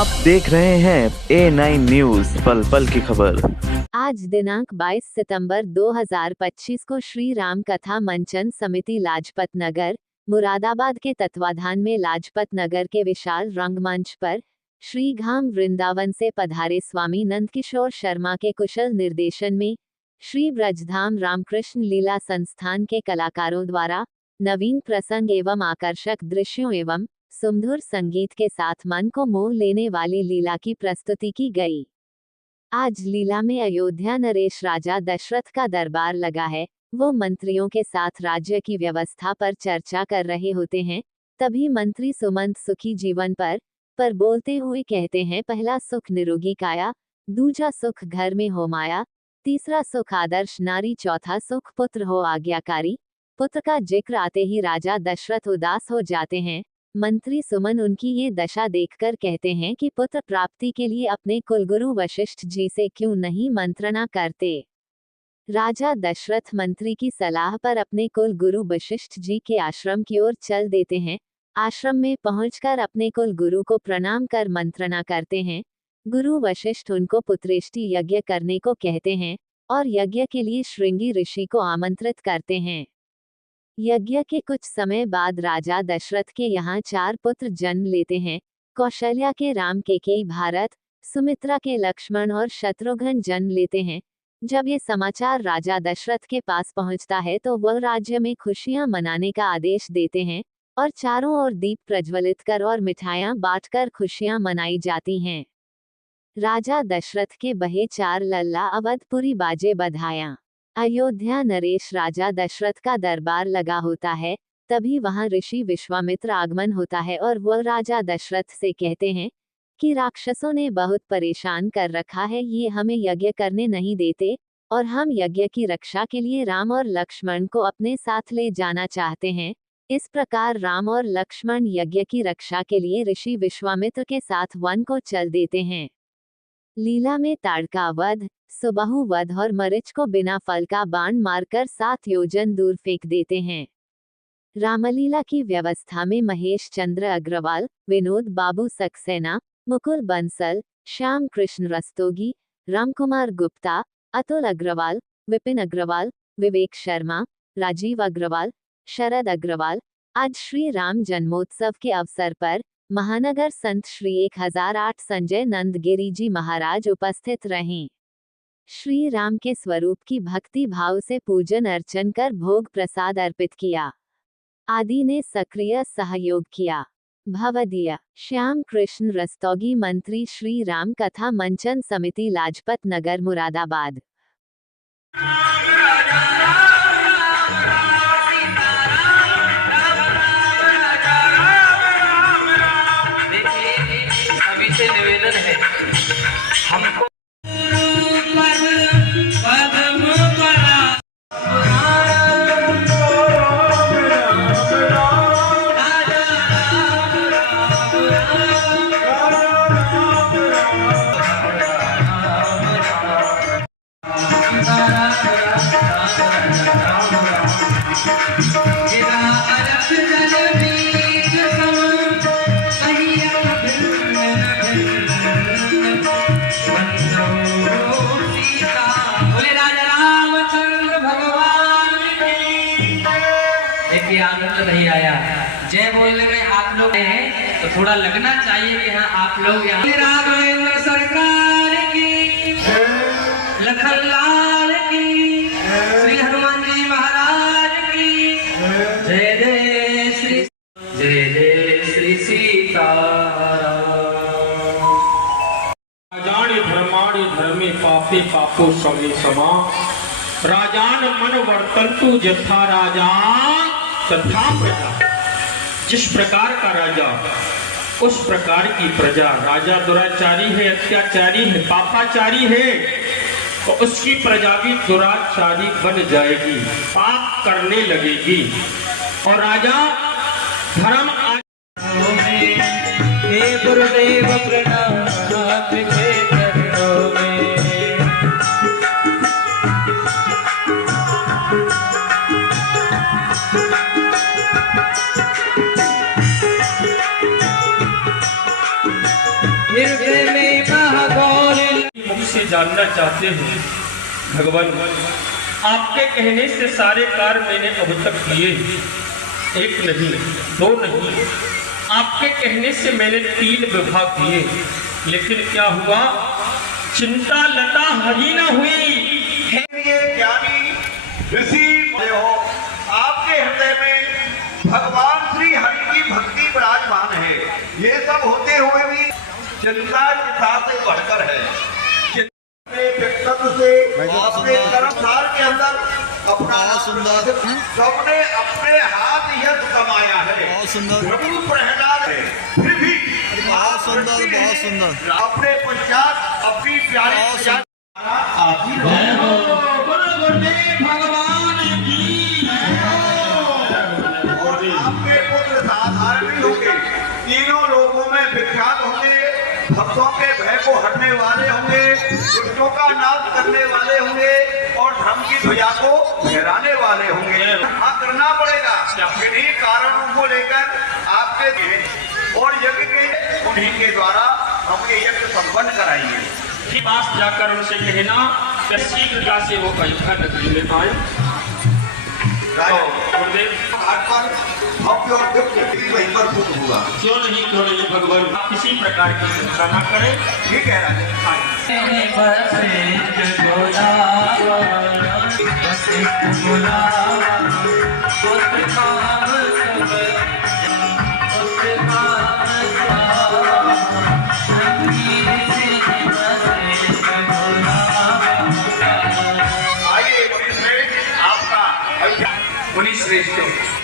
आप देख रहे हैं A9 न्यूज, पल पल की खबर। आज दिनांक 22 सितंबर 2025 को श्री राम कथा मंचन समिति लाजपत नगर मुरादाबाद के तत्वाधान में लाजपत नगर के विशाल रंगमंच पर श्री धाम वृंदावन से पधारे स्वामी नंदकिशोर शर्मा के कुशल निर्देशन में श्री ब्रजधाम रामकृष्ण लीला संस्थान के कलाकारों द्वारा नवीन प्रसंग एवं आकर्षक दृश्यों एवं सुमधुर संगीत के साथ मन को मोह लेने वाली लीला की प्रस्तुति की गई। आज लीला में अयोध्या नरेश राजा दशरथ का दरबार लगा है। वो मंत्रियों के साथ राज्य की व्यवस्था पर चर्चा कर रहे होते हैं। तभी मंत्री सुमंत सुखी जीवन पर बोलते हुए कहते हैं, पहला सुख निरोगी काया, दूजा सुख घर में हो माया, तीसरा सुख आदर्श नारी, चौथा सुख पुत्र हो आज्ञाकारी। पुत्र का जिक्र आते ही राजा दशरथ उदास हो जाते हैं। मंत्री सुमन उनकी ये दशा देखकर कहते हैं कि पुत्र प्राप्ति के लिए अपने कुलगुरु वशिष्ठ जी से क्यों नहीं मंत्रणा करते। राजा दशरथ मंत्री की सलाह पर अपने कुल गुरु वशिष्ठ जी के आश्रम की ओर चल देते हैं। आश्रम में पहुंचकर अपने कुल गुरु को प्रणाम कर मंत्रणा करते हैं। गुरु वशिष्ठ उनको पुत्रेष्टि यज्ञ करने को कहते हैं और यज्ञ के लिए श्रृंगी ऋषि को आमंत्रित करते हैं। यज्ञ के कुछ समय बाद राजा दशरथ के यहाँ 4 पुत्र जन्म लेते हैं। कौशल्या के राम, केकेयी भारत, सुमित्रा के लक्ष्मण और शत्रुघ्न जन्म लेते हैं। जब ये समाचार राजा दशरथ के पास पहुंचता है तो वह राज्य में खुशियां मनाने का आदेश देते हैं और चारों ओर दीप प्रज्वलित कर और मिठाइयां बांटकर खुशियां मनाई जाती हैं। राजा दशरथ के बहे 4 लल्ला, अवधपुरी बाजे बधाइयां। अयोध्या नरेश राजा दशरथ का दरबार लगा होता है। तभी वहां ऋषि विश्वामित्र आगमन होता है और वह राजा दशरथ से कहते हैं कि राक्षसों ने बहुत परेशान कर रखा है, ये हमें यज्ञ करने नहीं देते और हम यज्ञ की रक्षा के लिए राम और लक्ष्मण को अपने साथ ले जाना चाहते हैं। इस प्रकार राम और लक्ष्मण यज्ञ की रक्षा के लिए ऋषि विश्वामित्र के साथ वन को चल देते हैं। लीला में ताड़का वध, सुबाहु वध और मरीच को बिना फल का बाण मारकर 7 योजन दूर फेंक देते हैं। रामलीला की व्यवस्था में महेश चंद्र अग्रवाल, विनोद बाबू सक्सेना, मुकुल बंसल, श्याम कृष्ण रस्तोगी, रामकुमार गुप्ता, अतुल अग्रवाल, विपिन अग्रवाल, विवेक शर्मा, राजीव अग्रवाल, शरद अग्रवाल। आज श्री राम जन्मोत्सव के अवसर पर महानगर संत श्री 1008 संजय नंद गिरी जी महाराज उपस्थित रहे। श्री राम के स्वरूप की भक्ति भाव से पूजन अर्चन कर भोग प्रसाद अर्पित किया। आदि ने सक्रिय सहयोग किया। भवदीय श्याम कृष्ण रस्तोगी, मंत्री, श्री राम कथा मंचन समिति लाजपत नगर मुरादाबाद। निवेदन है हमको आनंद नहीं आया। जय बोलने में आप लोग हैं तो थोड़ा लगना चाहिए कि हाँ आप लोग यहाँ। राघवेंद्र सरकार की, लखनलाल की, श्री हनुमान जी महाराज की, जय जय श्री सीताराम। राजानि धर्माणि धर्मे पापे पापो समे समा, राजान मन वर्तन्तु यथा राजा तथा प्रजा। जिस प्रकार का राजा उस प्रकार की प्रजा। राजा दुराचारी है, अत्याचारी है, पापाचारी है तो उसकी प्रजा भी दुराचारी बन जाएगी, पाप करने लगेगी। और राजा धर्म हे गुरुदेव प्रणाम आपके चरणों में। जानना चाहते हैं, भगवान आपके कहने से सारे कार्य मैंने अब तक किए, एक नहीं दो नहीं, आपके कहने से मैंने 3 विवाह किए, लेकिन क्या हुआ, चिंता लता हरी न हुई। ज्ञानी ऋषि हो, आपके हृदय में भगवान श्री हरि की भक्ति विराजमान है। ये सब होते हुए भी चिंता चिता से बढ़कर है। अपने व्यक्तित्व से, अपने कर्मसार के अंदर अपना सुंदर सबने अपने हाथ यश कमाया है। प्रभु प्रहलाद है, फिर भी बहुत सुंदर अपने पश्चात अपनी प्यारी भगवान की और आपके पुत्र साधारण नहीं होंगे, तीनों लोगों में विख्यात होंगे, भक्तों के भय को हटने वाले होंगे, दुष्टों का नाश करने वाले होंगे और धर्म की ध्वजा को फहराने वाले होंगे। हाँ, करना पड़ेगा, इन्हीं कारणों को लेकर आपके और यज्ञ के उन्हीं के द्वारा हम ये यज्ञ संपन्न कराएंगे। के पास जाकर उनसे कहना कि शीघ्रता से वो अयोध्या नगरी में आए। गुरुदेव घाट पर भव्य और दिव्य वहीं पर पूर्ण हुआ। क्यों नहीं भगवान, आप किसी प्रकार की चिंता न करें। ठीक है मुनि श्रेष्ठ